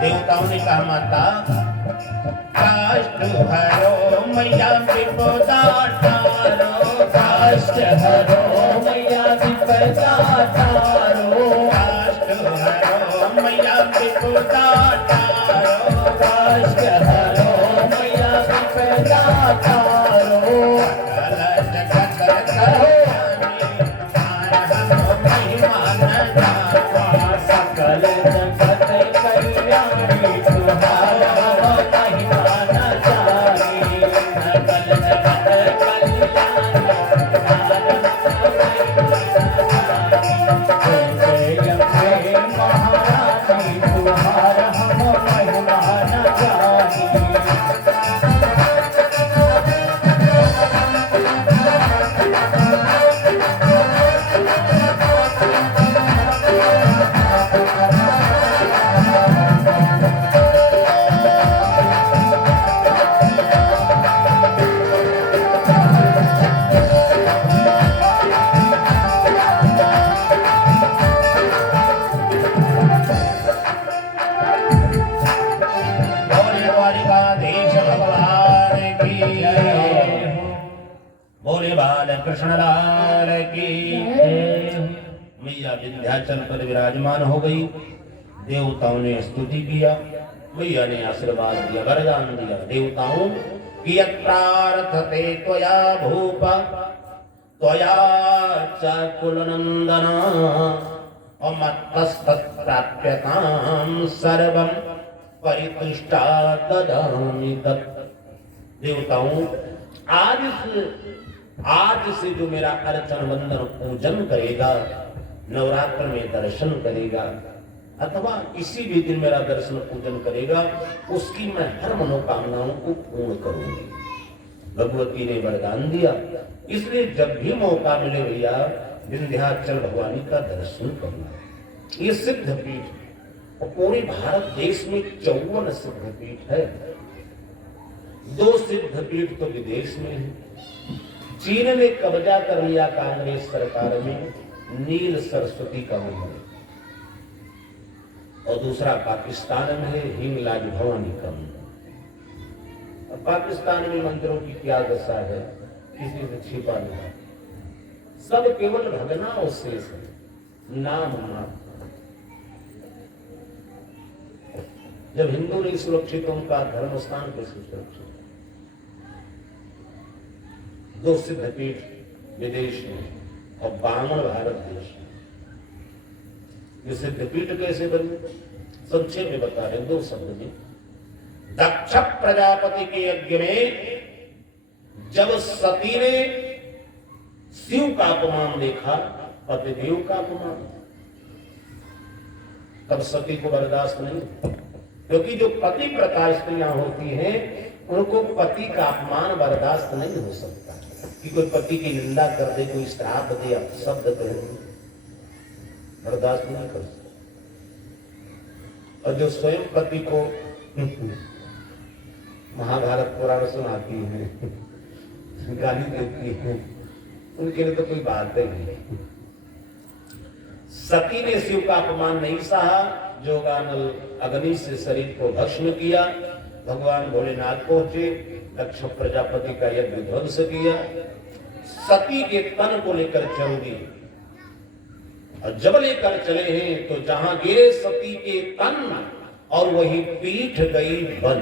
देवताओं ने कहा माता काष्ट हरो मैया विपदा तारो, काष्ट हरो मैया विपदा तारो, काष्ट हरो मैया विपदा तारो, काष्ट हरो मैया विपदा तारो, सकल जगत कल्याणी तुम्हारा हम महिमा न जानो, सकल जगत कल्याणी तुम्हारा महिमा न जाने, सकल जगत कल्याणी तुम्हारा महारानी तुम्हारा हम महिमा न जाने। कृष्ण लाल की मैया विंध्याचल पर विराजमान हो गई। देवताओं ने स्तुति किया, मैया ने आशीर्वाद दिया, वरदान दिया। देवताओं की प्रार्थते त्वया भूप त्वया चाकुल नंदना अमत्तस्तत्प्राप्यतां सर्वं परितुष्टा ददामि तत्। देवताओं आज से जो मेरा अर्चन वंदन पूजन करेगा, नवरात्र में दर्शन करेगा अथवा किसी भी दिन मेरा दर्शन पूजन करेगा, उसकी मैं हर मनोकामनाओं को पूर्ण करूंगी। भगवती ने वरदान दिया, इसलिए जब भी मौका मिले भैया विंध्याचल भवानी का दर्शन करना। ये सिद्ध पीठ और पूरे भारत देश में 54 सिद्ध पीठ है। 2 सिद्ध पीठ तो विदेश में है। चीन ने कब्जा कर लिया कांग्रेस सरकार में नील सरस्वती का मंदिर, और दूसरा पाकिस्तान में है हिंगलाज भवानी का मंदिर। अब पाकिस्तान में मंदिरों की क्या दशा है, किसी से छिपा नहीं, सब केवल भगना और शेष है, नाम मात्र। जब हिंदू नहीं सुरक्षित, उनका धर्म स्थान कैसे सुरक्षित? 2 सिद्ध पीठ विदेश में और 52 भारत देश में। ये सिद्ध पीठ कैसे बने, संक्षेप में बता रहे 2 शब्द में। दक्ष प्रजापति के यज्ञ में जब सती ने शिव का अपमान देखा, पतिदेव का अपमान, तब सती को बर्दाश्त नहीं, क्योंकि जो पति प्रता स्त्रियां होती हैं उनको पति का अपमान बर्दाश्त नहीं हो सकता कि कोई पति की निंदा कर दे, कोई श्राप दे, अपशब्द करे, बर्दाश्त नहीं कर सकता। और जो स्वयं पति को महाभारत पुराण सुनाती है, गाली देती है, उनके लिए तो कोई बात ही नहीं। सती ने शिव का अपमान नहीं सहा, जोगानल अग्नि से शरीर को भस्म किया। भगवान भोलेनाथ पहुंचे, दक्ष प्रजापति का यज्ञ ध्वंस किया, सती के तन को लेकर चल दिए। और जब लेकर चले हैं तो जहां गिरे सती के तन और वही पीठ गई बन।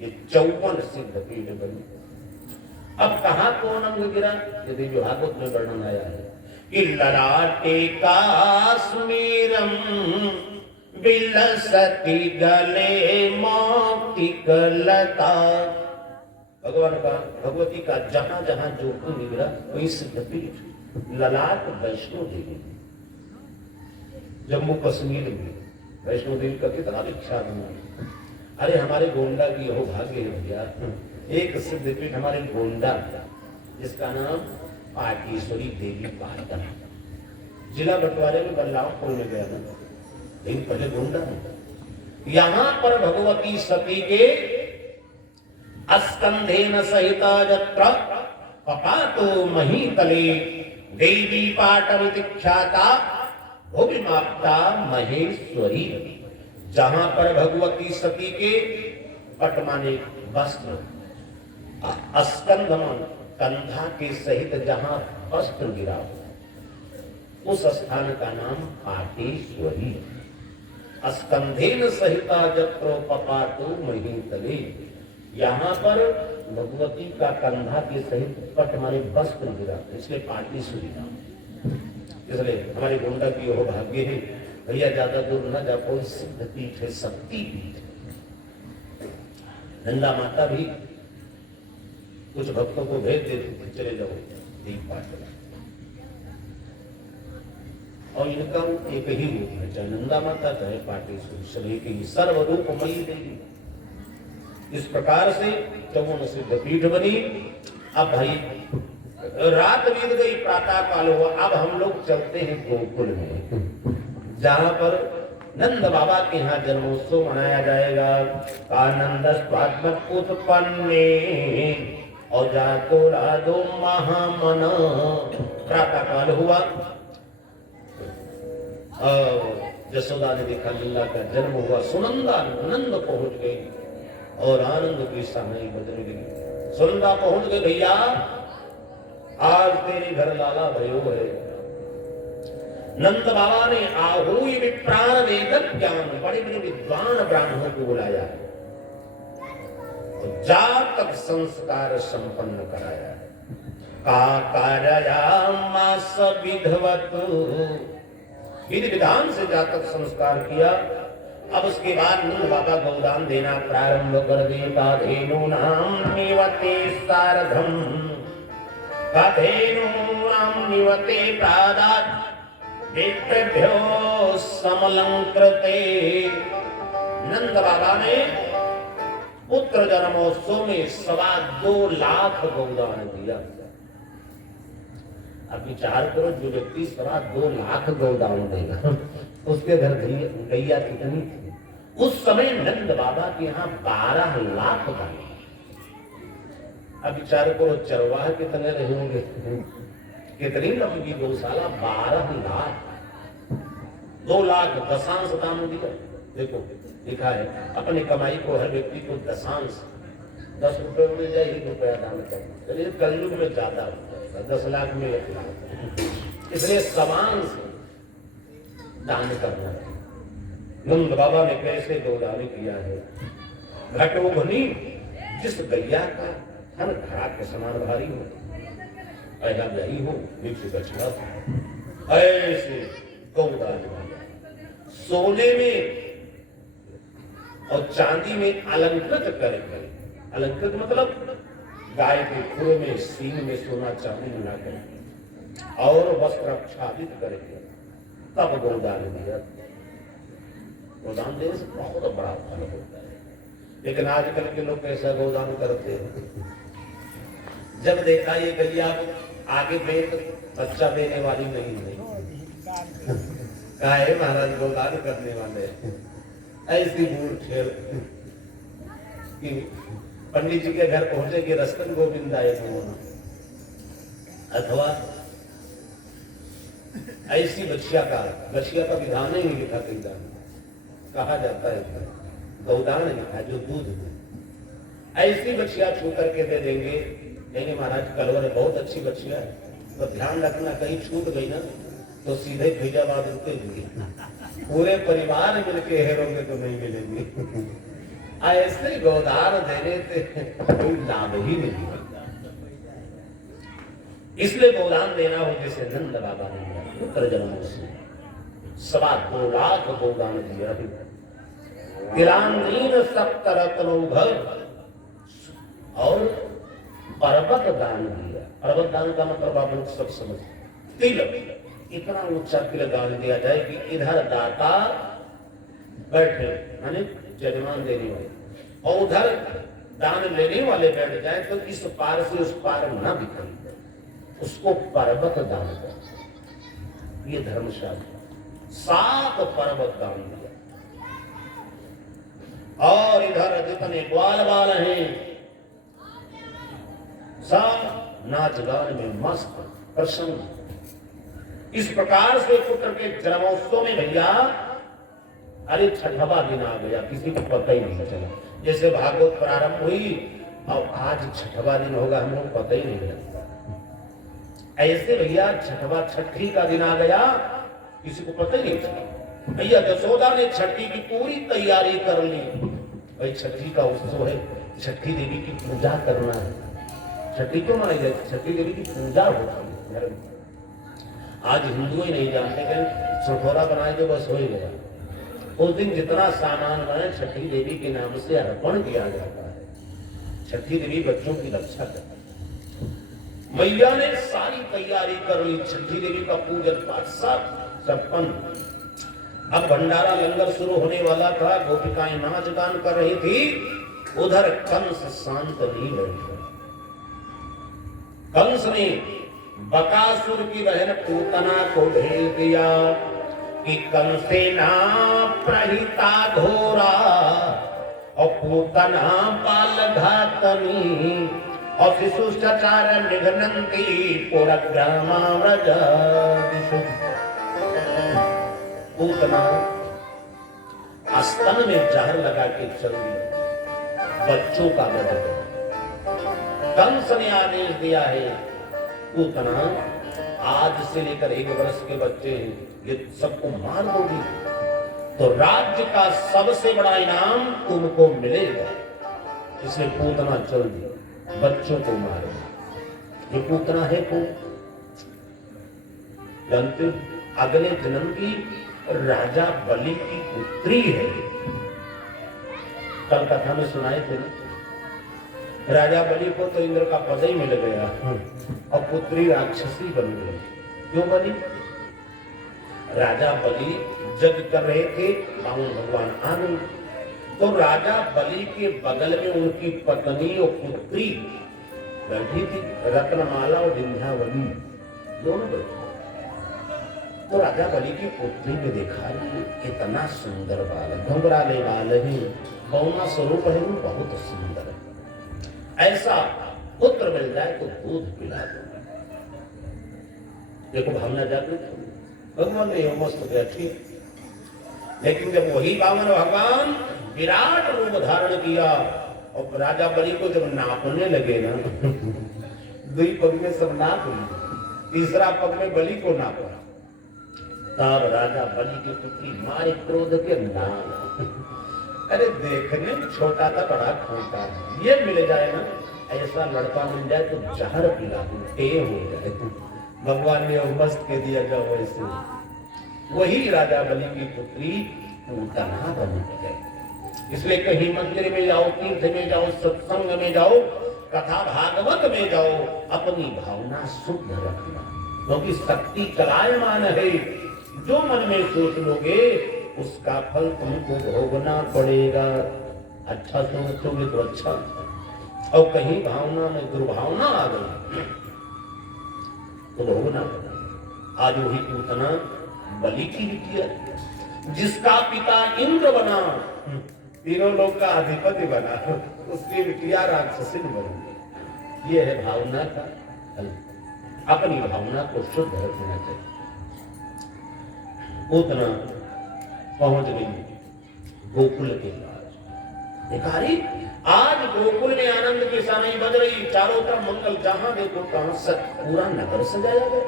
ये 54 सिद्ध पीठ बनी। अब कहां कौन अंग गिरा? ये देवी भागवत में वर्णन आया है कि ललाटे का सुमीरम बिलसती गले मौक्तिक लता। भगवान का भगवती का जहां जहां जो अंग गिरा वही सिद्ध पीठ। ललाट वैष्णो देवी, जम्मू कश्मीर में वैष्णो देवी का कितना विख्यात है। अरे हमारे गोंडा की हो भाग्य है भैया, एक सिद्ध पीठ हमारे गोंडा, जिसका नाम पाटेश्वरी देवी पाटन। जिला बंटवारे में बदलावपुर में गया था, लेकिन पहले गोंडा में। यहां पर भगवती सती के अस्कंधेन सहिता जत्र पपातो महीतले देवी पाटमिति ख्याता भुवि माता महेश्वरी। जहां पर भगवती सती के पट माने वस्त्र, अस्कंध कंधा के सहित जहां वस्त्र गिरा उस स्थान का नाम पाटेश्वरी। अस्कंधेन सहिता जत्रो पपातो महीतले। यहाँ पर भगवती का कंधा के सहित पट माने वस्त्र गिरा, इसलिए पाटेश्वरी नाम। इसलिए हमारे गोंडा की हो भाग्य है भैया, ज्यादा दूर न जा, कोई सिद्ध पीठ है, शक्ति पीठ। नंदा माता भी कुछ भक्तों को भेज देती थी, चले जाओ दीप पाठ करो। और इनका एक ही रूप है, चाहे नंदा माता चाहे पाटेश्वरी, सभी की सर्वरूपमयी देवी। इस प्रकार से 54 सिद्ध पीठ बनी। अब भाई रात बीत गई, प्रातः काल हुआ, अब हम लोग चलते हैं गोकुल में, जहां पर नंद बाबा के यहाँ जन्मोत्सव मनाया जाएगा। आनंद स्वात्मक उत्पन्ने और जातो राधो महामन। प्रातः काल हुआ, यशोदा ने देखा लीला का जन्म हुआ, सुनंदा नंद पहुंच गई और आनंद की सामने बजने लगी। सुनंदा पहुंच गई, भैया आज तेरे घर लाला भयो है। नंद बाबा ने आहुई विप्राण वेद ज्ञान, बड़े बड़े विद्वान ब्राह्मणों को बुलाया और जातक संस्कार संपन्न कराया। का कार्यामास विधवत, विधि विधान से जातक संस्कार किया। अब उसके बाद नंद बाबा गौदान देना प्रारंभ कर दिए। काधेनु नाम निवते सारधम, काधेनु नाम निवते प्रादात् विप्रेभ्यो समलंकृते। नंद बाबा ने पुत्र जन्मोत्सव में 2.25 लाख गौदान दिया। अब विचार करो, जो व्यक्ति 2.25 लाख गौदान देगा उसके घर गैया कितनी थी? उस समय नंद बाबा के यहाँ 12 लाख गाय। अब विचार करो, चरवाह कितने रहेंगे, कितनी लंबी गौशाला? 12 लाख, 2 लाख दशांश दान दिया। देखो लिखा है, अपनी कमाई को हर व्यक्ति को दशांश 10 रुपए में जाए 1 रुपया दान करना। चलिए कलयुग में ज्यादा होता है, 10 लाख में 1 लाख, इसलिए समांश दान करना। नंद बाबा ने कैसे गौदान किया है। घटोघनी, जिस गैया का थन घड़ा के समान भारी हो, ऐसा यही हो, विकसित बछड़ा, ऐसे गौदान। सोने में और चांदी में अलंकृत करके, अलंकृत मतलब गाय के खुर में, सींग में सोना चांदी मिला करके और वस्त्र आच्छादित करके तब गौदान दिया। गोदान देने से बहुत बड़ा फल होता है। लेकिन आजकल के लोग कैसा गोदान करते हैं, जब देखा ये गैया आगे बेच बच्चा देने वाली नहीं कहा है महाराज गोदान करने वाले ऐसी बूढ़ खेल कि पंडित जी के घर पहुंचे कि रस्तन गोविंद आए अथवा ऐसी बछिया का विधान ही नहीं लिखा कहा जाता है गौदान लिखा जो दूध दे, ऐसी बछिया छू करके दे देंगे। नहीं महाराज कलवर बहुत अच्छी बछिया है, तो ध्यान रखना कहीं छूट गई ना तो सीधे फैजाबाद उठते हुए पूरे परिवार मिलके हेरोगे तो नहीं मिलेंगे। ऐसे गोदान देने से कोई लाभ ही नहीं होता। इसलिए गोदान देना हो जैसे नंद बाबा ने पुत्र जन्मों से 2.25 लाख गोदान दिया। तिलांगीन सप्तरत्नौघ और पर्वत दान दिया। पर्वत दान का मतलब आप लोग सब समझ, तिल इतना ऊंचा तिल दान दिया जाए कि इधर दाता बैठे माने जजमान देने वाले और उधर दान लेने वाले बैठ जाए तो इस पार से उस पार न दिखाई दे, उसको पर्वत दान कर। ये धर्मशास्त्र 7 पर्वत दान दिया। और इधर जितने ग्वाल बाल हैं सब नाच गान में मस्त प्रसन्न। इस प्रकार से पुत्र के जन्मोत्सव में भैया अरे 6वां दिन आ गया, किसी को पता ही नहीं चला। जैसे भागवत प्रारंभ हुई और आज 6वां दिन होगा, हम लोग पता ही नहीं लगता। ऐसे भैया 6ठा का दिन आ गया, किसी को पता ही नहीं चला। भैया यशोदा ने छठी की पूरी तैयारी कर ली। भाई छठी का उत्सव है, छठी देवी की पूजा करना है। छठी क्यों मनाई जाती? छठी देवी की पूजा होती है। आज हिंदू ही नहीं जानते कि छठोरा बनाए जो बस हो ही गया। उस दिन जितना सामान बने छठी देवी के नाम से अर्पण किया जाता है। छठी देवी बच्चों की रक्षा करती है। मैया ने सारी तैयारी कर ली, छठी देवी का पूजन पाठ सब संपन्न। अब भंडारा लंगर शुरू होने वाला था, गोपिकाएं नाच गान कर रही थी, उधर कंस शांत नहीं बैठा। कंस ने बकासुर की बहन पूतना को भेज दिया कि कंसेना प्रहिता घोरा और पूतना बाल घातनी और शिशु सचार निघनंती पुरग्रामाव्रज। पूतना स्तन में जहर लगा के चल दी, बच्चों का वध। कंस ने आदेश दिया है पूतना आज से लेकर 1 वर्ष के बच्चे ये सबको मार दोगी तो राज्य का सबसे बड़ा इनाम तुमको मिलेगा। इसलिए पूतना चल दी, बच्चों को मारो। ये पूतना है कौन जानते? अगले जन्म की राजा बलि की पुत्री है। कल कथा में सुनाए थे ना, राजा बलि को तो इंद्र का पद ही मिल गया और पुत्री राक्षसी बन गई। क्यों बनी? राजा बलि जग कर रहे थे, रावण भगवान आ गए तो राजा बलि के बगल में उनकी पत्नी और पुत्री बैठी थी, रत्नमाला और विंध्यावली दोनों बैठी। तो राजा बलि की पुत्री ने देखा इतना सुंदर बाल, घुंघराले बाल ही, बौना स्वरूप है, बहुत सुंदर है। ऐसा पुत्र मिल जाए तो दूध पिला दो। देखो भावना जागृत हो, भगवान ने मस्त बैठी। लेकिन जब वही बामन भगवान विराट रूप धारण किया और राजा बलि को जब नापने लगे ना, 2 पग में सब नाप लिए, 3रा पग में बलि को नापा। तब राजा बलि की पुत्री मारे क्रोध के नाम, अरे देखने में छोटा था बड़ा खोटा है, ये मिल जाए ना, ऐसा लड़का मिल जाए तो जहर पिला दूं, हो जाए। भगवान ने मस्त के दिया जाओ वैसे। वही राजा बलि की पुत्री पूतना बन गई। इसलिए कहीं मंदिर में जाओ, तीर्थ में जाओ, सत्संग में जाओ, कथा भागवत में जाओ, अपनी भावना शुद्ध रखना, क्योंकि शक्ति चलायमान है। जो मन में सोच लोगे उसका फल तुमको भोगना पड़ेगा। अच्छा सोचोगे तो अच्छा, और कहीं भावना में दुर्भावना आ गई तो भोगना पड़ा। आज वही पूतना बलि की बिटिया, जिसका पिता इंद्र बना, तीनों लोग का अधिपति बना, उसकी बिटिया राक्षसी बनी। ये है भावना का फल। अपनी भावना को शुद्ध रखना चाहिए। उतना पहुंच गई गोकुल के पास। भिखारी, आज गोकुल में आनंद की सानाई बज रही, चारों तरफ मंगल, जहां देखो तहां सब पूरा नगर सजाया गया।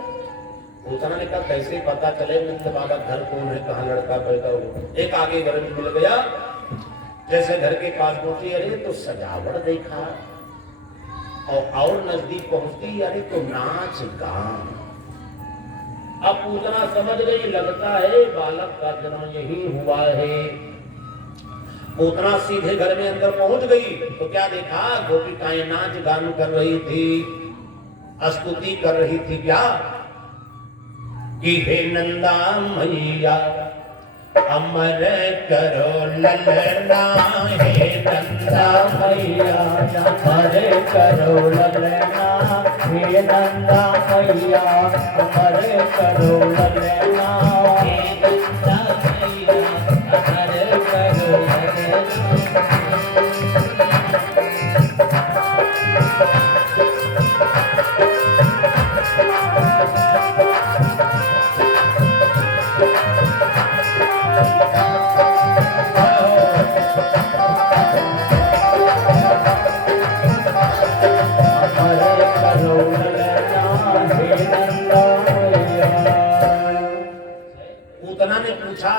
उतना ने कहा कैसे पता चले नंद बाबा घर कौन है, कहाँ लड़का पैदा हुआ। एक आगे वरण मिल गया, जैसे घर के पास पहुंची, अरे तो सजावट देखा, और नजदीक पहुंचती, अरे तो नाच गान। अब पूतना समझ गई, लगता है बालक का जन्म यही हुआ है। पूतना सीधे घर में अंदर पहुंच गई तो क्या देखा, गोपिकाएं नाच गान कर रही थी, स्तुति कर रही थी। क्या कि हे नंदा मैया अमर करो ललना, हे नंदा मैया अमर करो ललना, हे नंदा मैया अमर करो ललना, हे नंदा मैया अमर करो ललना। पूतना ने पूछा,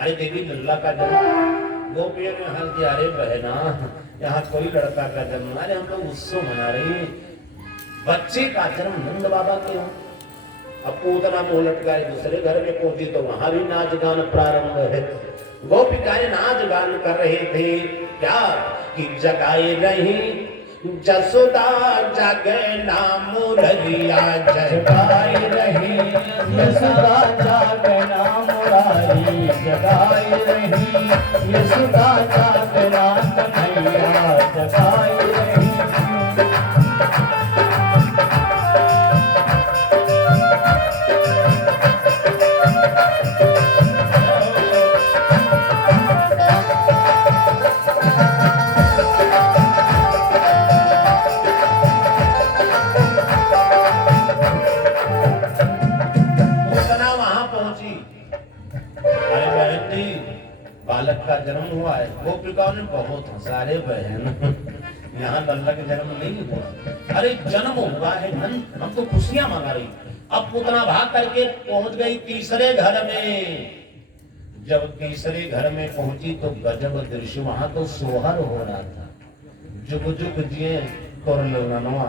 अरे देवी लल्ला का जन्म। गोपियों ने हाल दिया, अरे बहना यहाँ कोई लड़का का जन्म, अरे हम लोग उत्सव मना रहे हैं, बच्चे का जन्म नंद बाबा के हो। अब पूतना मुंह लटकाए दूसरे घर में पहुंची तो वहां भी नाच गान प्रारंभ है। गोपिकाएं नाच गान कर रहे थे। क्या कि जगाए रही जसोदा जगना मुरलिया, जगाए रही यशोदा जागना मुरारी, जगाए रही यशोदा जागना कन्हैया, जगाए रही। बालक का जन्म हुआ है। गोपिकाओं ने बहुत हंसा, रे बहन यहाँ लल्ला का जन्म नहीं हुआ, अरे जन्म हुआ है नंद, हम तो खुशियां मना रही। अब पूतना भाग करके पहुंच गई तीसरे घर में। जब तीसरे घर में पहुंची तो गजब दृश्य, वहां तो सोहर हो रहा था। जुग जुग जिए तोरलनवा,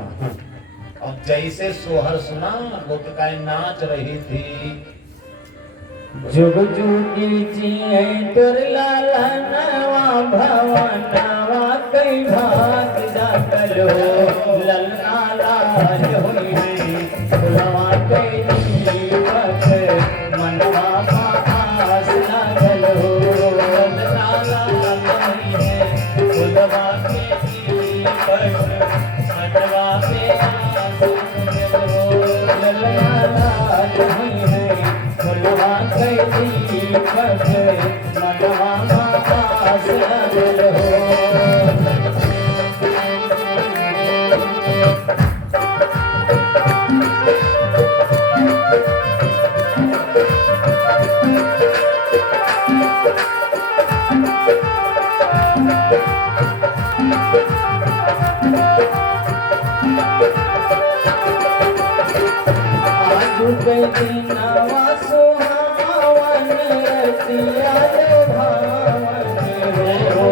और जैसे सोहर सुना गोपिकाएं नाच रही थी। जुग जुगी जिए तोर लालनवा, भवनवा कई भाग जागलो, ललना लाल होई है फुलवा कई दीपक, मनवा आस लागलो, ललना लाल होई है फुलवा के दीपक, मनवा पे आस लागलो, ललना लाल होई है फुलवा कई दीपक, मनवा आस लागलो। आजू के दिनवा सुहावन, रतिया रे भावन हो।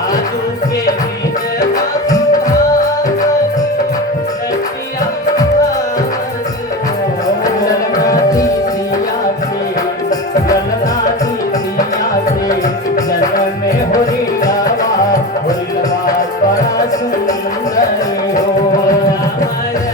आजू के दिनवा सुहावन, रतिया भावन हो। ललना दीदिया के, ललना दीदिया के, जन्म में होली लावा, होलवा बड़ा सुंदर हो। हमारे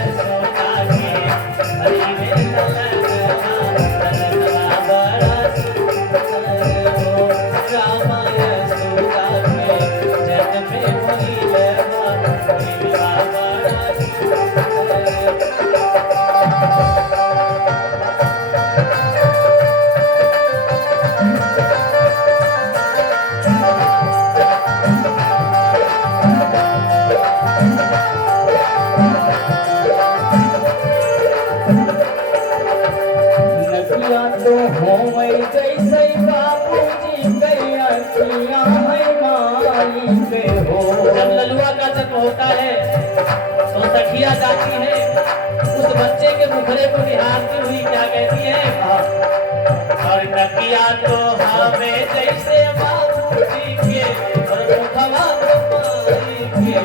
नदिया तो होवे जैसे बाबूजी कैया किया है माई पे हो। जब ललुआ का जन्म होता है तो सखिया जाती है उस बच्चे के मुखड़े को निहारती हुई क्या कहती है, और नकिया तो हमें जैसे बाबूजी के और मुखवा तो माई के,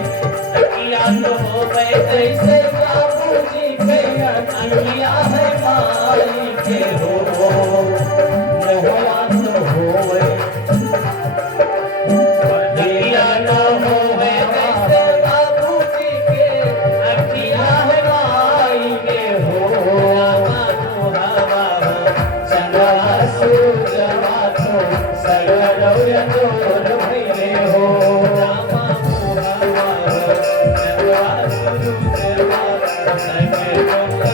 नकिया तो हमें जैसे बाबूजी कैया किया है माई पे हो। नहुआ तो होवे नकिया तो हमें जैसे बाबूजी के, नकिया है माई के हो। रामा तो हवा चंद्रा सूरजवा तो सगरौय तोर भइले हो। रामा तो हवा चंद्रा सूरजवा सगरौय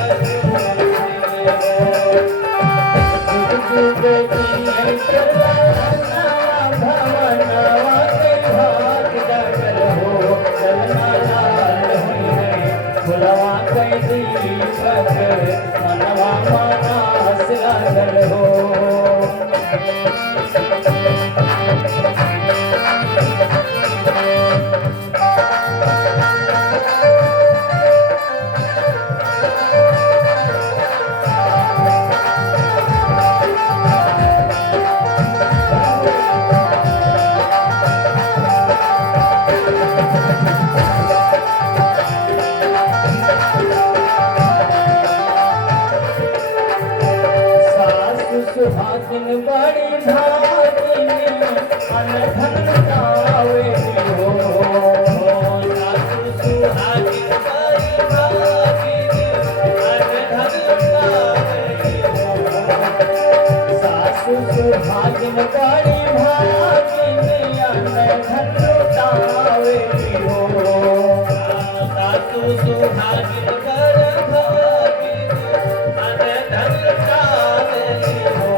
भवनवा के भाग जागल हो। चलना लाल होइले फुलवा के दीपक मनवा मानस लागल हो। सासु सुहागिन बड़ी भागिन अनधन गावे हो। सासु सुहागिन बड़ी भागिन अनधन गावे हो। सासु सुहागिन बड़ी भागिन अनधन गावे हो। सासु सुहागिन बड़ी भागिन अनधन गावे हो।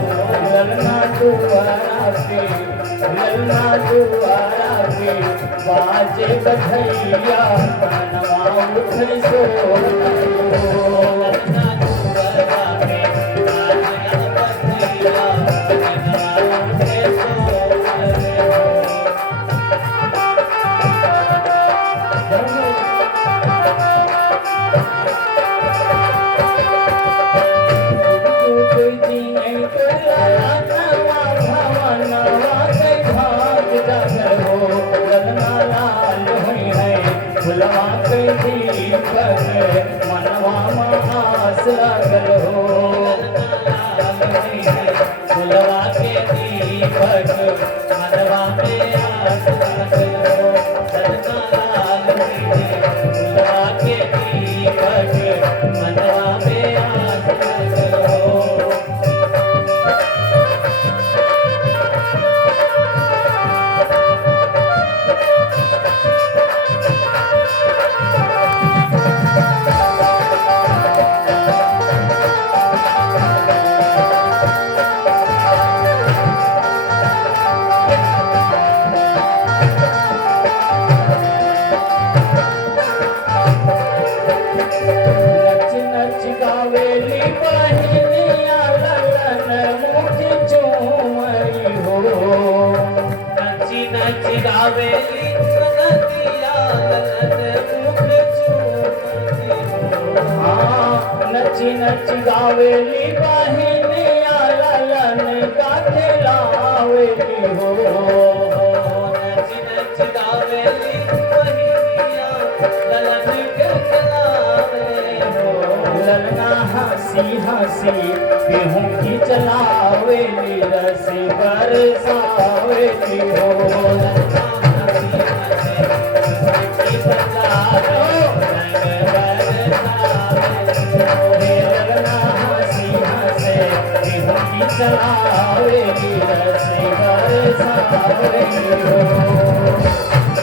ललना दुआरा पे बाजे बधैया बनवा उठल सोहर हो। ललना दुआरा पे बाजे बधैया बनवा उठल सोहर हो। फुलवा के दीपक मनवा मास लागल हो। फुलवा के दीपक मनवा में आस लागल हो। सजना लाल होइले फुलवा के दीपक मनवा में आस लागल हो। नच नच गावेली बहिनिया ललन मुठी चूमरी हो। नची नची गावेली नदिया ललन मुख चूमती हो। नची नच गावेली बहिनिया ललन गाथे लावेली हो। नची नची गावेली बहिनिया ललन के खिलावे हो। ललना हंसी हंसी गेहूं की चलावेली रस बरसावेली हो। ललना हंसी हंसी हंसी बजारो रंग बरसावे हो। ललना हंसी हंसे गेहूं की चलावेली रस बरसावेली हो।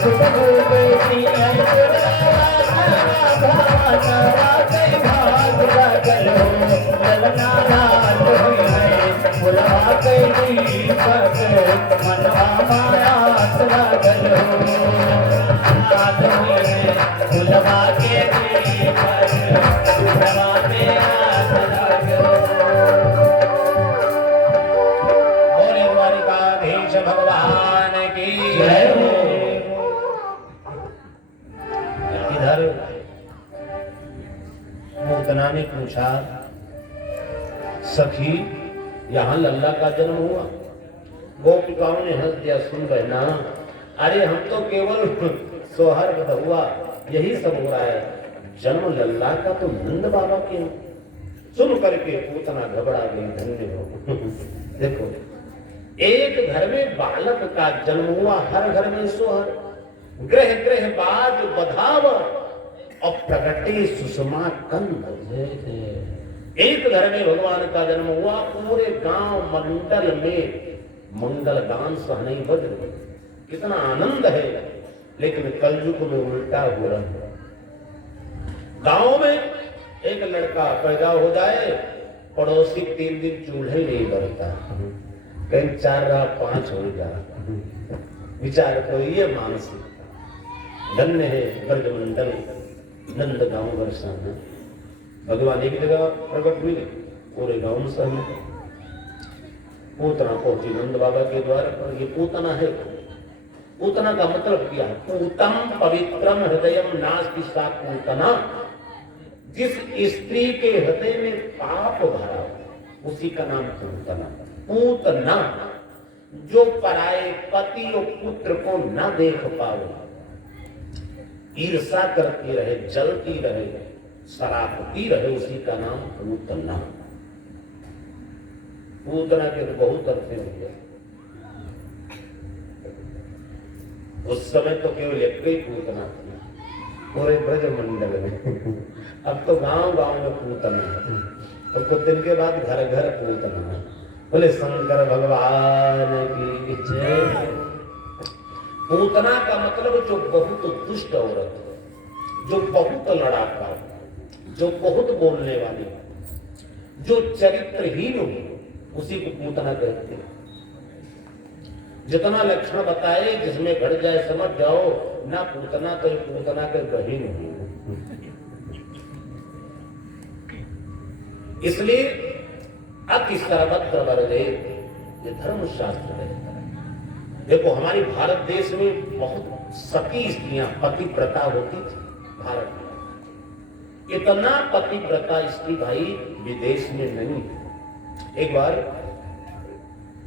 सुबह बेटी आई मनवा मायात लागल आदमी में फुलवा के दीपक फुलवा पे आस लागो। बोले द्वारिकाधीश भगवान की जय हो। इधर पूतना ने पूछा, सखी यहाँ लल्ला का जन्म हुआ? गोपिकाओं ने हंस दिया, सुन बहना, अरे हम तो केवल सोहर हुआ, यही सब हो रहा है। जन्म लल्ला का तो नंद बाबा के हैं। सुन करके पूतना घबरा गई, धन्य हो। देखो, एक घर में बालक का जन्म हुआ, हर घर में सोहर, ग्रह ग्रह बाज बधाव और प्रगटे सुषमा कंद। एक घर में भगवान का जन्म हुआ, पूरे गांव मंडल में मंगल गान सहनी बज रही, कितना आनंद है। लेकिन कलयुग में उल्टा हो रहा है। गांव में एक लड़का पैदा हो जाए, पड़ोसी 3 दिन चूल्हे नहीं बरता, कहीं 4 रात 5 हो जाए। विचार करो, ये मानसिकता। धन्य है ब्रजमंडल नंद गांव बरसाना। भगवान एक जगह प्रकट हुई, पूरे गांव में सहमत। पूतना पहुंची नंद बाबा के द्वार पर। ये पूतना है। पूतना का मतलब क्या? पूतम पवित्रम हृदयम नास्ति सा पूतना। जिस स्त्री के हृदय में पाप भरा उसी का नाम पूतना। पूतना जो पराये पति और पुत्र को न देख पाओ, ईर्षा करती रहे, जलती रहे, शराबती रहे, उसी का नाम पूतना। पूतना के तो बहुत अर्थ हैं। उस समय तो केवल एक ही पूतना थी पूरे ब्रजमंडल में। अब तो गांव गांव में पूतना है। तो कुछ दिन के बाद घर घर पूतना है। बोले शंकर भगवान की जय। पूतना का मतलब जो बहुत दुष्ट औरत, जो बहुत लड़ाका, जो बहुत बोलने वाली, जो चरित्रहीन हो, उसी को पूतना कहते हैं। जितना लक्षण बताए जिसमें घट जाए समझ जाओ, ना पूतना तो पूतना के बहिन हुई। इसलिए अति सर्वत्र वर्गे ये धर्म शास्त्र है। देखो, हमारी भारत देश में बहुत सती स्त्रियां पतिव्रता होती थी। भारत में इतना पतिव्रता स्त्री भाई विदेश में नहीं। एक बार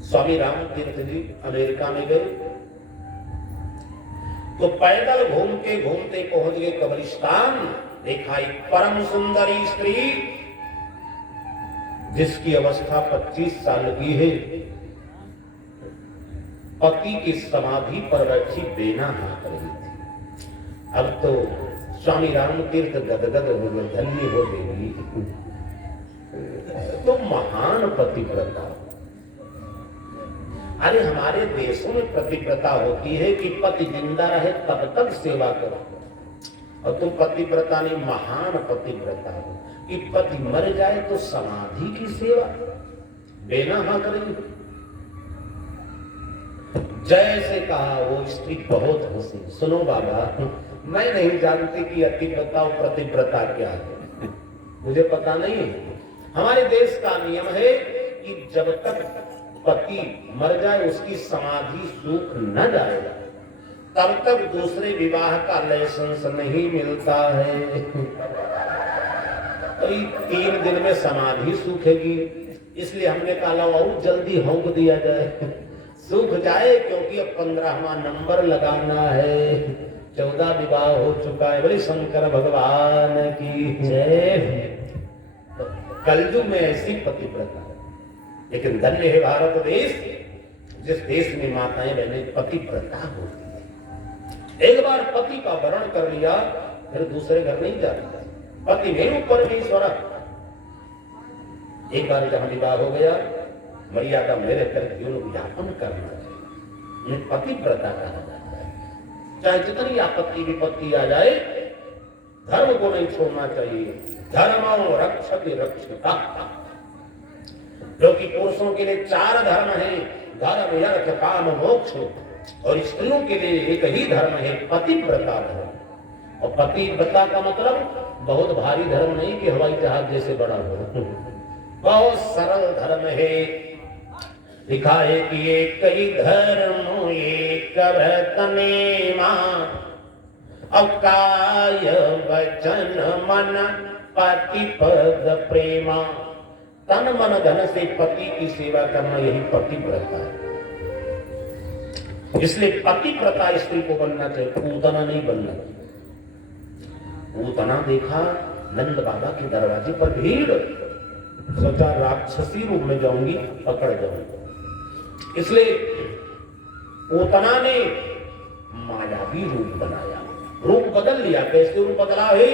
स्वामी रामतीर्थ जी अमेरिका में गए तो पैदल घूमते घूमते पहुंच गए कब्रिस्तान। देखा एक परम सुंदरी स्त्री जिसकी अवस्था 25 साल की है, पति की समाधि पर बैठी बेना हाथ रही थी। अब तो स्वामी रामतीर्थ गदगद हो गए, धन्य हो देवी, तो महान पतिव्रता। अरे हमारे देशों में पतिव्रता होती है कि पति जिंदा रहे तब तक सेवा करो, और तुम पतिव्रता नहीं, महान पतिव्रता हो कि पति मर जाए तो समाधि की सेवा बेना हाँ करेगी। जैसे कहा वो स्त्री बहुत हंसी। सुनो बाबा, मैं नहीं जानती कि अतिव्रता और प्रतिव्रता क्या है, मुझे पता नहीं है। हमारे देश का नियम है कि जब तक पति मर जाए उसकी समाधि सूख न जाएगा तब तक दूसरे विवाह का लाइसेंस नहीं मिलता है। तो 3 दिन में समाधि सूखेगी, इसलिए हमने कहा और जल्दी होंक दिया जाए, सूख जाए, क्योंकि अब 15वां नंबर लगाना है। 14 विवाह हो चुका है। बोले शंकर भगवान की जय। कलयुग में ऐसी पतिव्रता है। लेकिन धन्य है भारत देश, जिस देश में माताएं बहनें पतिव्रता होती है। एक बार पति का वरण कर लिया फिर दूसरे घर नहीं जाता। पति में परमेश्वर। एक बार जहां विवाह हो गया, मर्यादा मेरे कर जीवन व्यापन करना चाहिए, पतिव्रता कहा जाता है। चाहे जितनी आपत्ति विपत्ति आ जाए, धर्म को नहीं छोड़ना चाहिए। धर्मो रक्षति रक्षिता। क्योंकि पुरुषों के लिए 4 धर्म हैं, धर्म अर्थ काम मोक्ष, और स्त्रियों के लिए एक ही धर्म है, पतिव्रता धर्म। और पतिव्रता का मतलब बहुत भारी धर्म नहीं कि हवाई जहाज जैसे बड़ा हो, बहुत सरल धर्म है। लिखा है कि एक ही धर्म एक व्रतने मां, अकाय वचन मन पति पद प्रेमा। तन मन धन से पति की सेवा करना यही पतिव्रता है। इसलिए पतिव्रता स्त्री को बनना चाहिए, पूतना नहीं बनना चाहिए। पूतना देखा नंद बाबा के दरवाजे पर भीड़, सोचा राक्षसी रूप में जाऊंगी, पकड़ जाऊंगी। इसलिए पूतना ने मायावी रूप बनाया, रूप बदल लिया। कैसे रूप बदला है?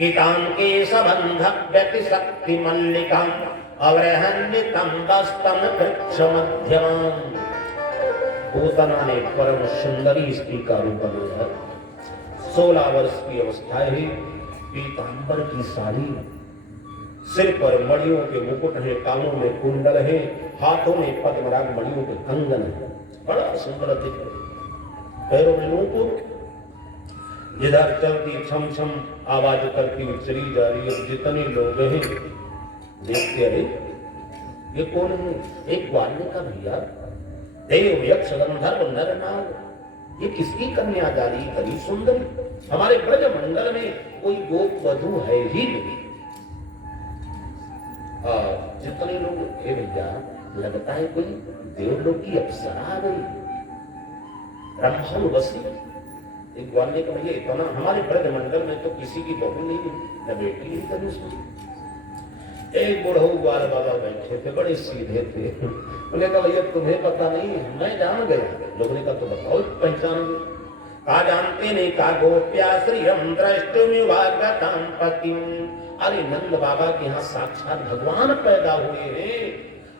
के सबंध व्यति शक्ति मल्लिकाम अवरहन्यतम दस्तम वृक्ष मध्यम। पूतना ने परम सुंदरी स्त्री का रूप बनाया। 16 वर्ष की अवस्था है, पीतांबर की साड़ी, सिर पर मणियों के मुकुट है, कानों में कुंडल है, हाथों में पद्मराग मणियों के कंगन है, बड़ा सुंदर दिख रहा। पैरों में मुकुट, जिधर चलती छम छम आवाज करती हुई चली जा रही है। जितने लोग हैं देखते रहे, ये कौन है? एक ग्वालियर का भैया, देव यक्ष गंधर्व नर नाग, ये किसकी कन्या जा रही, बड़ी सुंदर। हमारे ब्रज मंडल में कोई गोप वधू है ही नहीं। जितने लोग हे भैया, लगता है कोई देवलोक की अप्सरा आ गई, ब्रह्म वसी। एक ग्वालियर का भैया इतना, हमारे ब्रज मंडल में तो किसी की बहू नहीं, न बेटी नहीं कभी उसमें। एक बुढ़ऊ ग्वाल बाबा बैठे थे, बड़े सीधे थे। उन्होंने कहा भैया तुम्हें पता नहीं, मैं जान गया। लोगों ने कहा तो बताओ, पहचान गए। कहा जानते नहीं, कहा गोप्या श्रीयम द्रष्टुमिवागतम पतिम। अरे नंद बाबा के यहाँ साक्षात भगवान पैदा हुए हैं,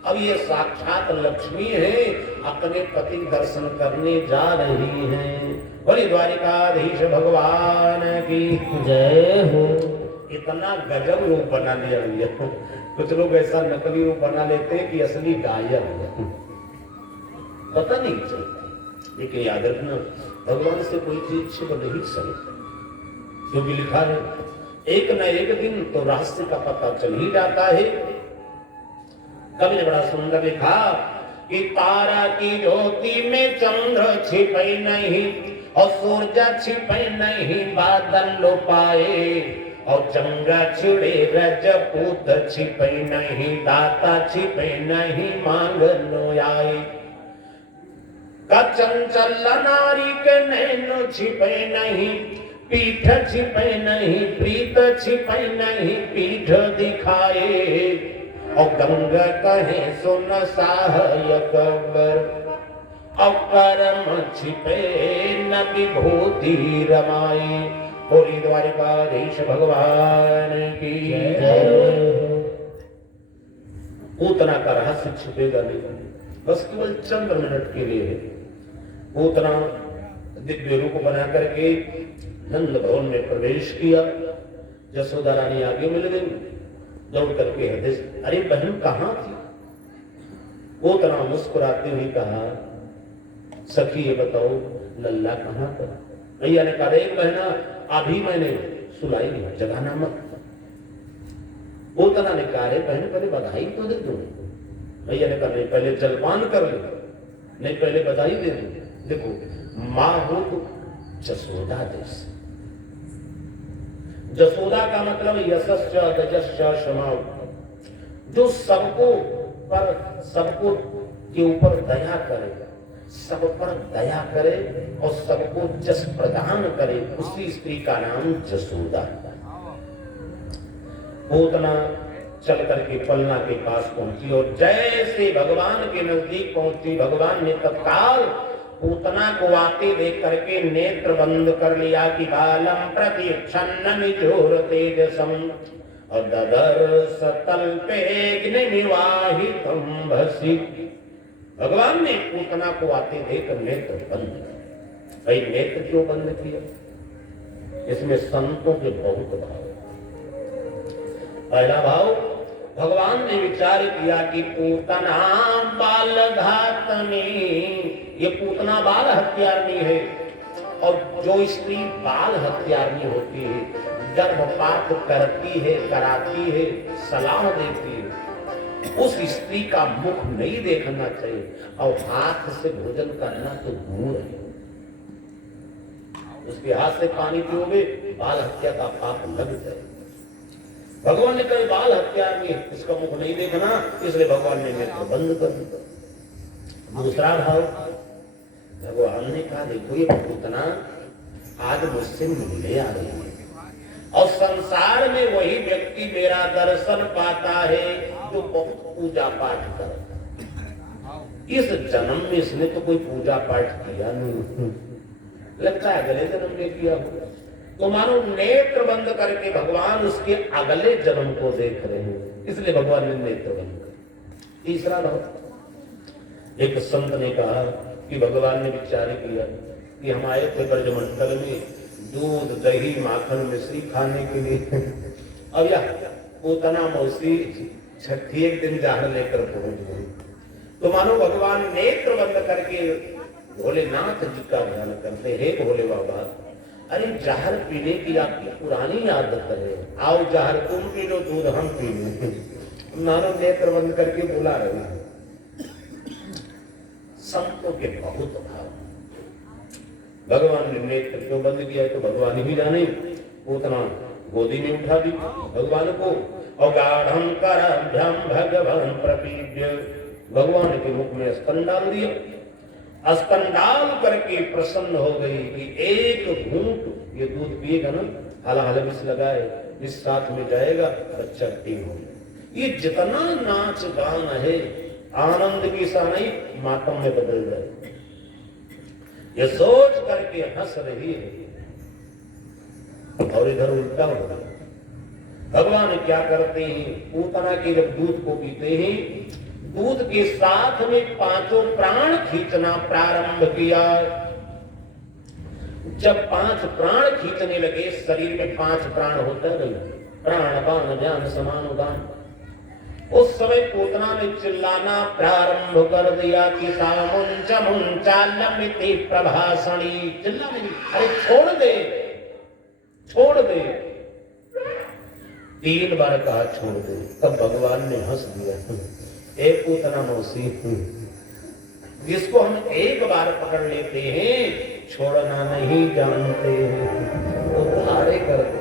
अब ये साक्षात लक्ष्मी है, अपने पति दर्शन करने जा रही हैं। बोली द्वारिकाधीश भगवान की जय हो। इतना गजब रूप बना लिया भैया। कुछ लोग ऐसा नकली रूप बना लेते हैं कि असली गायब है, पता नहीं चलता। लेकिन याद रखना, भगवान से कोई चीज छिप नहीं सकती, क्योंकि लिखा है एक न एक दिन तो रहस्य का पता चल ही जाता है। कवि ने बड़ा सुंदर लिखा कि तारा की ज्योति में चंद्र छिपे नहीं, और सूरज छिपे नहीं बादल लो पाए, और जंगा छिड़े रजपूत छिपे नहीं, दाता छिपे नहीं मांग लो आए। चंचल नारी के नैन छिपे नहीं, पीठ छिपे नहीं, प्रीत छिपे नहीं, पीठ दिखाए, और गंगा कहे सुन सहायक वर, अपरम छिपे न विभूति रमाए। बोली द्वारिकाधीश भगवान की जय। पूतना का रहस्य छिपेगा नहीं, बस केवल चंद मिनट के लिए है। पूतना दिव्य रूप बना करके नंद भवन में प्रवेश किया। यशोदा रानी आगे मिल गई, दौड़ करके हृदय, अरे बहन कहाँ थी? पूतना मुस्कुराते हुए कहा, सखी ये बताओ लल्ला कहाँ था? भैया ने कहा, एक बहना अभी मैंने सुलाई दिया, जगाना मत। पूतना ने कहा, बहन पहले बधाई तो दे दो। भैया ने कहा, नहीं पहले जलपान कर ले, नहीं पहले बधाई दे दो। देखो माँ हो तो जसोदा जैसे, जसोदा का मतलब यशस्च दजस्च क्षमा, जो सबको के ऊपर दया करे, सब पर दया करे और सबको जस प्रदान करे, उसी स्त्री का नाम जसोदा। पूतना चल करके पलना के पास पहुंची और जैसे भगवान के नजदीक पहुंची, भगवान ने तत्काल पूतना को आते देख करके नेत्र बंद कर लिया कि बालम प्रतीक्षण निजोर तेजसम और ददर्श तल्पे निवाहितम भसी। भगवान ने पूतना को आते देख नेत्र बंद किया। भाई नेत्र क्यों बंद किया? इसमें संतों के बहुत भाव। पहला भाव, भगवान ने विचार किया कि पूतना बाल घातनी, ये पूतना बाल हत्यारनी है, और जो स्त्री बाल हत्यारनी होती है, गर्भपात करती है, कराती है, सलाह देती है, उस स्त्री का मुख नहीं देखना चाहिए, और हाथ से भोजन करना तो दूर है। उसके हाथ से पानी पियोगे बाल हत्या का पाप लग जाए। भगवान ने कहा बाल हत्यारनी, इसका मुख नहीं देखना, इसलिए भगवान ने नेत्र बंद कर दिया। दूसरा भाव, भगवान ने कहा देखो ये पूतना आज मुझसे मिलने आ रही है, और संसार में वही व्यक्ति मेरा दर्शन पाता है जो बहुत पूजा पाठ करता। इस जन्म में इसने तो कोई पूजा पाठ किया नहीं, लगता है अगले जन्म में किया होगा। तो मानो नेत्र बंद करके भगवान उसके अगले जन्म को देख रहे हैं, इसलिए भगवान ने नेत्र बंद कर। तीसरा भाव, एक संत ने कहा कि भगवान ने विचार किया कि हम आए थे ब्रजमंडल में दूध दही माखन मिश्री खाने के लिए, अब यह पूतना मौसी छठी एक दिन जहर लेकर पहुंच गई। तो मानो भगवान नेत्र बंद करके भोलेनाथ जी का ध्यान करते, हे भोले बाबा, अरे जहर पीने की आपकी पुरानी आदत है, आओ जहर तुम पी लो, दूध हम पी लो। मानो नेत्र बंद करके बुला रहे हैं। संतों के बहुत भाव। भगवान ने नेत्र क्यों बंद किया तो भगवान ही जाने। पूतना गोदी में उठा दी भगवान को, और गाढ़ं कराभ्याम भगवान प्रपीड्य, भगवान के मुख में स्तन डाल दिया। स्तन डाल करके प्रसन्न हो गई कि एक घूंट ये दूध पिएगा ना, हाला हाला मिस लगाए, इस साथ में जाएगा, बच्चा ठीक हो। ये जितना नाच गान है आनंद की सानई मातम में बदल जाए, ये सोच करके हंस रही है, और इधर उल्टा हो गया। भगवान क्या करते हैं, पूतना के जब दूध को पीते हैं, दूध के साथ में पांचों प्राण खींचना प्रारंभ किया। जब 5 प्राण खींचने लगे, शरीर में 5 प्राण होते रहे, प्राण पान ध्यान समान उदान। उस समय पूतना ने चिल्लाना प्रारंभ कर दिया कि सामुंच मुंचा लमिति प्रभाषणी, चिल्लाने लगी, अरे छोड़ दे छोड़ दे। 3 बार कहा छोड़ दे, तब भगवान ने हंस दिया, एक पूतना मौसी, जिसको हम एक बार पकड़ लेते हैं छोड़ना नहीं जानते हैं, तो धारे करते।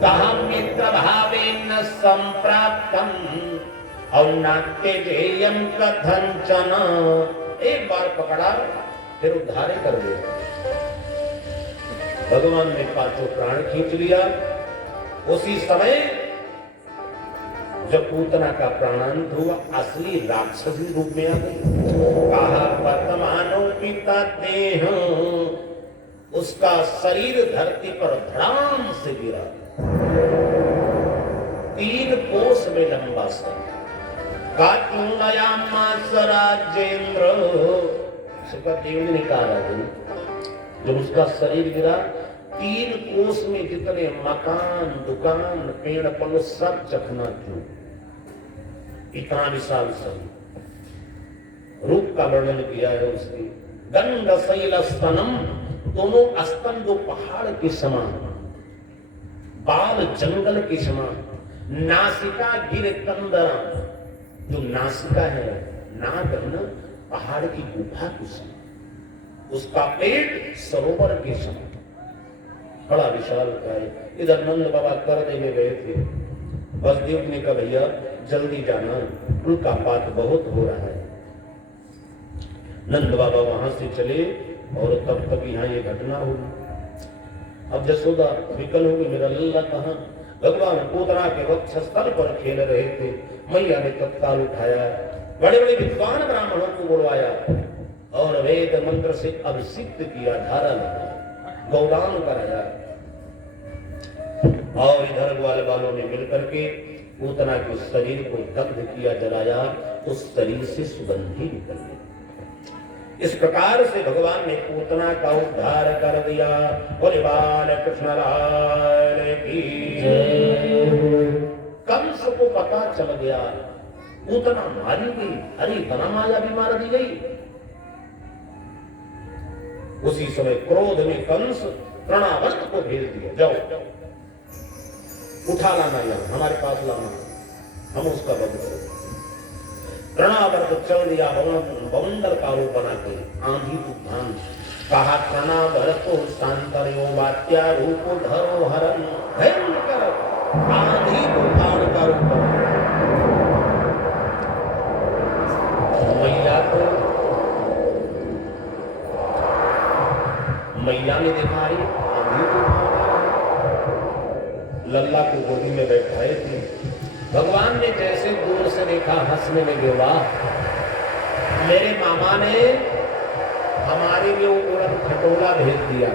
कहा मित्र भावेन संप्राप्तम और नाट्य जेयम कथंचन, एक बार पकड़ा फिर उद्धारे कर दिया। भगवान ने 5 प्राण खींच लिया। उसी समय जब पूतना का प्राणांत हुआ, असली राक्षसी रूप में आ गई। कहा वर्तमानो पिता देह, उसका शरीर धरती पर धड़ाम से गिरा। 3 कोस में लंबा सा राजेंद्र, देव ने कहा राजेंद्र, जब उसका शरीर गिरा 3 कोस में जितने मकान दुकान पेड़ पौधे सब चकनाचूर, इतना विशाल शरीर। रूप का वर्णन किया है उसकी। गंड शैल स्तनम, दोनों स्तन जो पहाड़ के समान, बाल जंगल के समान, नासिका गिर कंदरा, जो नासिका है नाक है ना, पहाड़ की गुफा के समान, उसका पेट सरोवर के समान, बड़ा विशाल कार्य। इधर नंद बाबा कर देने गए थे, वसुदेव ने कहा भैया जल्दी जाना, उल्कापात बहुत हो रहा है। नंद बाबा वहां से चले और तब तक यहाँ ये घटना हुई। अब जसोदा विकल हो गई, मेरा लल्ला कहाँ। भगवान पूतना के वक्षस्थल पर खेल रहे थे, मैया ने तत्काल उठाया, बड़े बड़े विद्वान ब्राह्मणों को बुलवाया और वेद मंत्र से अभिषिक्त किया, धारा लगाया, गौदान कराया। और इधर ग्वाल वालों ने मिलकर के पूतना के शरीर को दग्ध किया, जलाया, उस शरीर से सुगंधी निकल गई। इस प्रकार से भगवान ने पूतना का उद्धार कर दिया। बोले बाल कृष्ण लाल की जय। कंस को पता चल गया, उतना मारी गई। अरे इतना माया भी मार दी गई। उसी समय क्रोध में कंस तृणावर्त को भेज दिया, जाओ उठा लाना, यहाँ हमारे पास लाना, हम उसका वध करेंगे। तृणावर्त चल दिया बवंडर का रूप बना के, आंधी तूफान। कहा तृणावर्त शांतर्यो वात्या रूप धरो हरन, भयंकर आंधी तूफान का रूप। मैया ने देखा रही आंधी तूफान, लल्ला को गोदी में बैठाए थे। भगवान ने जैसे दूर से देखा, हंसने लगे, वाह मेरे मामा ने हमारे लिए उड़न खटोला भेज दिया।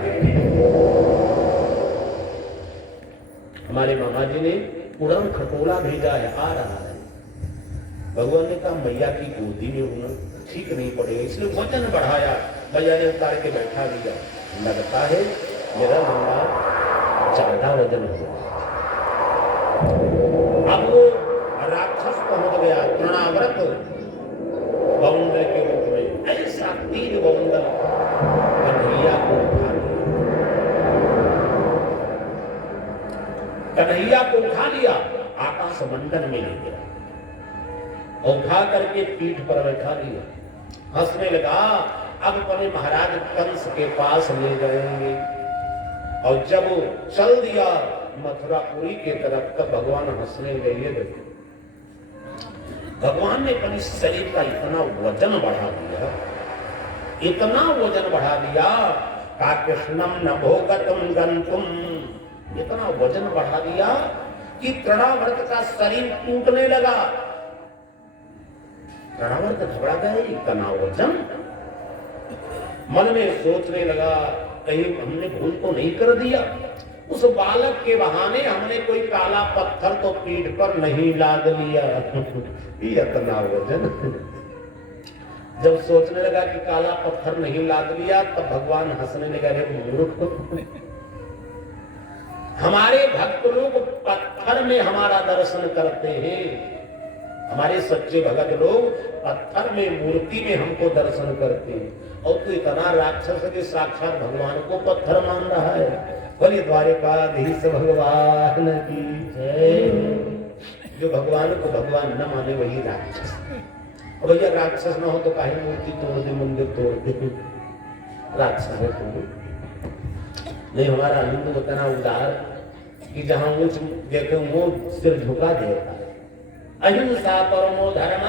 हमारे मामा जी ने उड़न खटोला भेजा है, आ रहा है। भगवान ने कहा मैया की गोदी में होना ठीक नहीं पड़ेगा, इसलिए वजन बढ़ाया। मैया ने उतार के बैठा दिया। लगता है मेरा लंबा ज्यादा वजन हो गया। अब वो राक्षस पहुंच गया तृणाव्रत बवंडर के रूप में, ऐसा तीर बवंडर कन्हैया को उठा लिया। कन्हैया को उठा लिया, आकाश मंडल में ले गया और उठा करके पीठ पर बैठा लिया। हंसने लगा, अब अपने महाराज कंस के पास ले जाएंगे। और जब चल दिया मथुरापुरी के तरफ, तब भगवान हंसने लगे। देखो भगवान ने अपने शरीर का इतना वजन बढ़ा दिया, इतना वजन बढ़ा दिया, का कृष्णम न भोगतम गंतुम, इतना वजन बढ़ा दिया कि तृणावर्त का शरीर टूटने लगा। तृणावर्त घबरा गया, इतना वजन। मन में सोचने लगा कहीं हमने भूल तो नहीं कर दिया, उस बालक के बहाने हमने कोई काला पत्थर तो पीठ पर नहीं लाद लिया। इतना वजन। जब सोचने लगा कि काला पत्थर नहीं लाद लिया, तब भगवान हंसने लगा, रे मूर्ख, हमारे भक्त लोग पत्थर में हमारा दर्शन करते हैं। हमारे सच्चे भगत लोग पत्थर में, मूर्ति में हमको दर्शन करते हैं, और तू इतना राक्षस के साक्षात भगवान को पत्थर मान रहा है। बोलिए द्वारिकाधीश भगवान की जय। जो भगवान को भगवान न माने वही राक्षस। और भैया राक्षस न हो तो काहे मूर्ति तोड़ दे, मंदिर तोड़ दे, राक्षस है तुम। नहीं, हमारा हिंदू इतना उदार कि जहां ऊंच देखे वो सिर झुका देता है। अहिंसा परमो धर्म